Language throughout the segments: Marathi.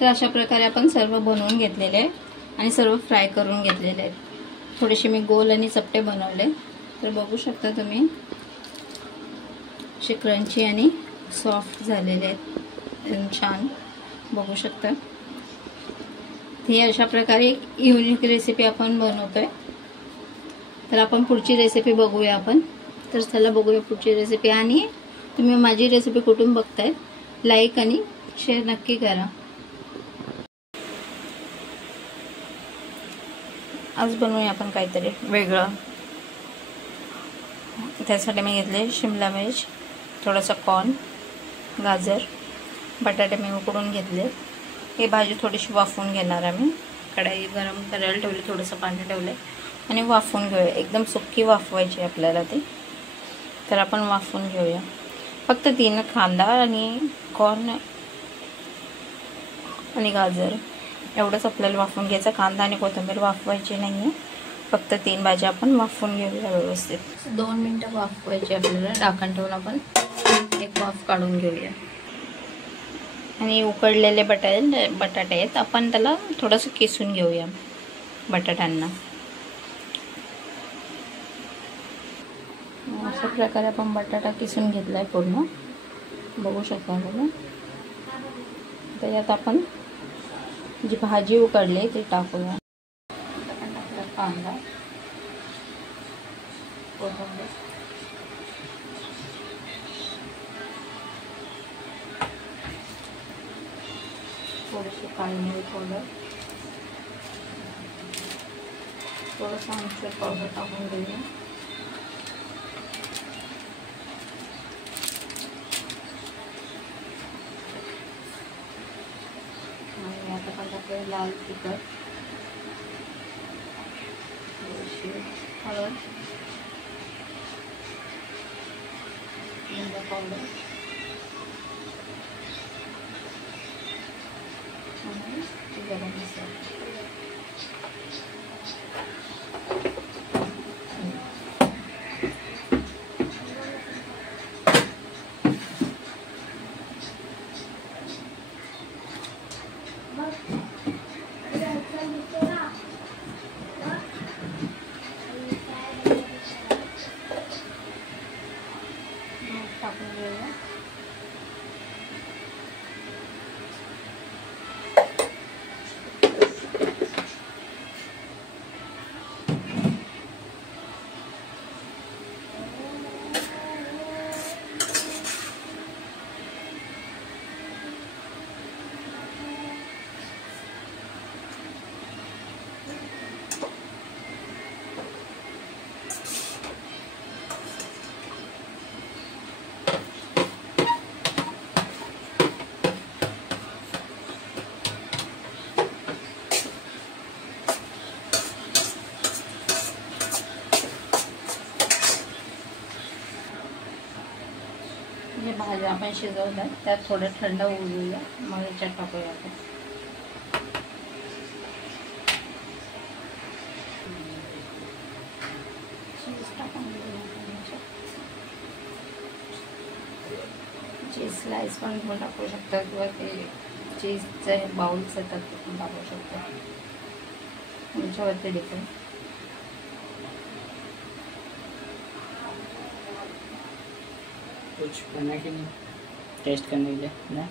तर अशा प्रकारे आपण सर्व बनवून घेतलेले आहे आणि सर्व फ्राय करून घेतलेले आहेत. थोडेसे मी गोल आणि चपटे बनवले. तर बघू शकता तुम्ही असे क्रंची आणि सॉफ्ट झालेले आहेत, छान बघू शकता. ही अशा प्रकारे युनिक रेसिपी आपण बनवतोय. तर आपण पुढची रेसिपी बघूया आपण. तर चला बघूया पुढची रेसिपी. आणि तुम्ही माझी रेसिपी कुठून बघताय लाईक आणि शेअर नक्की करा. आज बनवूया आपण काहीतरी वेगळं. त्यासाठी मी घेतले शिमला मिर्च, थोडासा कॉर्न, गाजर, बटाटे मी उकडून घेतले. ही भाजी थोडीशी वाफवून घेणार आम्ही. कढई गरम करायला ठेवली, थोडंसं पाणी ठेवलं आणि वाफवून घेऊया. एकदम सुक्की वाफवायची आपल्याला ती. तर आपण वाफवून घेऊया. फक्त 3 कांदा आणि कॉर्न आणि गाजर एवढंच आपल्याला वाफवून घ्यायचं. कांदा आणि कोथिंबीर वाफवायची नाही आहे. फक्त 3 भाज्या आपण वाफवून घेऊया व्यवस्थित. 2 मिनटं वाफवायची आपल्याला. झाकण ठेवून आपण एक वाफ काढून घेऊया. आणि उकडलेले बटाटे आहेत, आपण त्याला थोडंसं किसून घेऊया बटाट्यांना. अशा प्रकारे आपण बटाटा किसून घेतलाय पूर्ण, बघू शकता तुम्ही. तर यात आपण जी भाजी उकडली ती टाकूया. कांदा, कोथिंबीर, थोडीशी काळी मिरी पावडर, थोडंसं आमचूर पावडर टाकून घेऊया. आणि आता पण टाकूया लाल तिखट, थोडीशी हळद, लिंबू पावडर आणि गरम मसाला. टाकून घेऊया. जे भाज्या आपण शिजवल्या त्यात थोडं थंड होऊ देऊया, मग याच्यात टाकूया आपण. चीज स्लाइस पण घेऊन टाकू शकता किंवा ते चीजचे बाउल्स येतात ते पण टाकू शकता, तुमच्यावरती डिपेंड. कुछ बना कि नहीं टेस्ट करने के लिए ना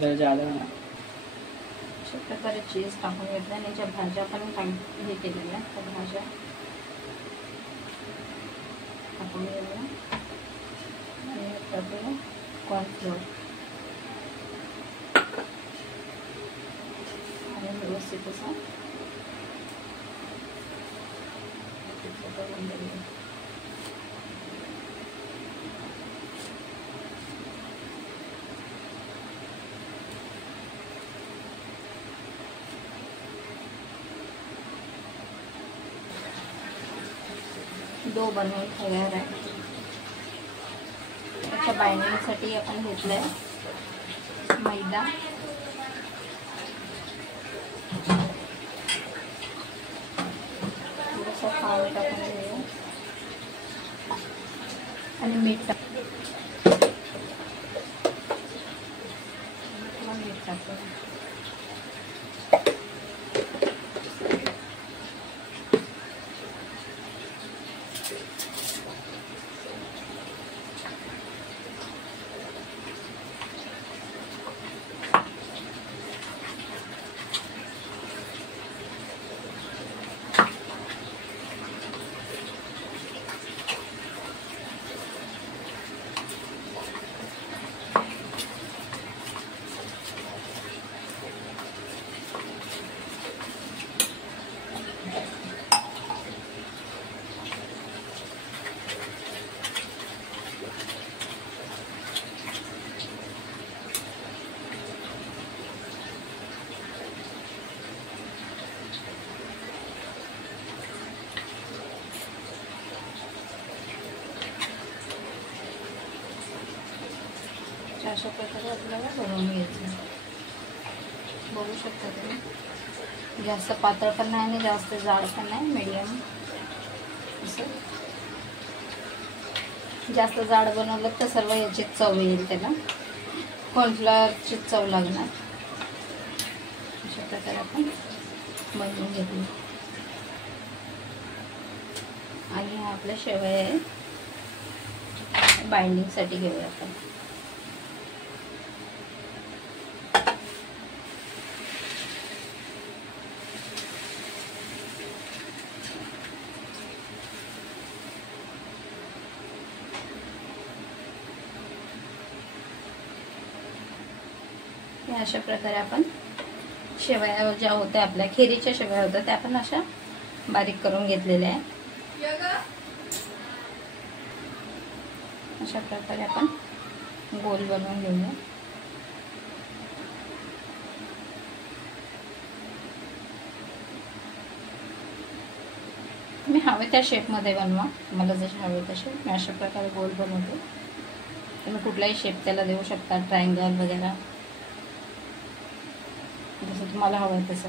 जरा ज़्यादा बना. अशा प्रकारे चीज टाकून घेतलं आणि ज्या भाज्या पण हे केलेल्या त्या भाज्या टाकून घेऊया. आणि टाकूया कॉर्नफ्लोअर आणि व्यवस्थित असा करून देऊया. डो बनवून तयार आहे. त्याच्या बाइंडिंगसाठी आपण घेतलंय मैदा, थोडंसं पाणी टाकून घेऊया आणि मीठ टाकूया. अशा प्रकारे आपल्याला बनवून घ्यायचं. बघू शकता तुम्ही, जास्त पातळ पण नाही आणि जास्त जाड पण नाही, मीडियम असं. जास्त जाड बनवलं तर सर्व याची चव येईल, त्याला कॉर्नफ्लॉवरची चव लागणार. अशा प्रकारे आपण बनवून घेतलं. आणि हा आपल्या शेवया आहे, बाइंडिंगसाठी घेऊया आपण. अशा प्रकारे आपण शेवया ज्या होत्या, आपल्या खिरीच्या शेवया होत्या, त्या आपण अशा बारीक करून घेतलेल्या आहे. अशा प्रकारे आपण गोल बनवून घेऊया. तुम्ही हवे त्या शेपमध्ये बनवा, मला जसे हवे तसे. मी अशा प्रकारे गोल बनवते. तुम्ही कुठलाही शेप त्याला देऊ शकता, ट्रायंगल वगैरे, जसं तुम्हाला हवं आहे तसं.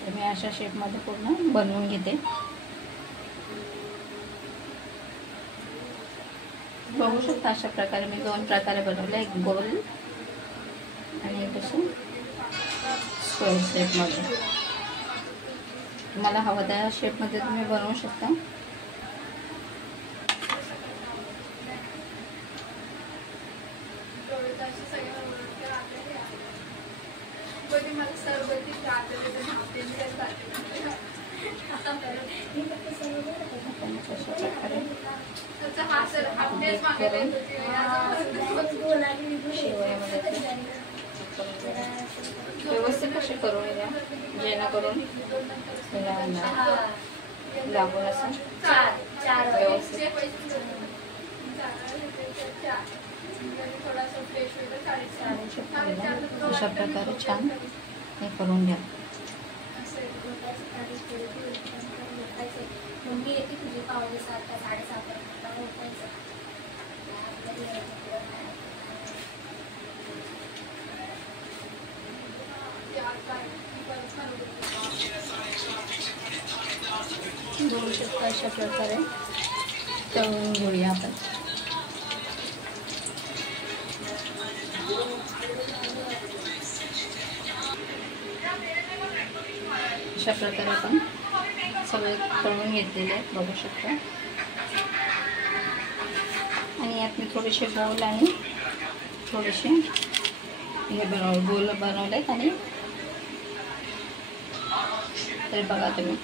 तर मी अशा शेपमध्ये पूर्ण बनवून घेते. बघू शकता अशा प्रकारे मी 2 प्रकारे बनवले, एक गोल आणि एक अशी स्क्वेअर शेपमध्ये. तुम्हाला हवं त्या शेपमध्ये तुम्ही बनवू शकता. व्यवस्थित कसे करून घ्या, जेणेकरून लागून असं व्यवस्थित. अशा प्रकारे छान हे करून घ्या. बघू शकता अशा प्रकारे तळून घेऊया आपण. अशा प्रकारे आपण सगळे तळून घेतलेले आहेत, बघू शकता. आणि यात मी थोडेसे गोल आणि थोडेसे हे गोल बनवलेत. आणि तर बघा तुम्ही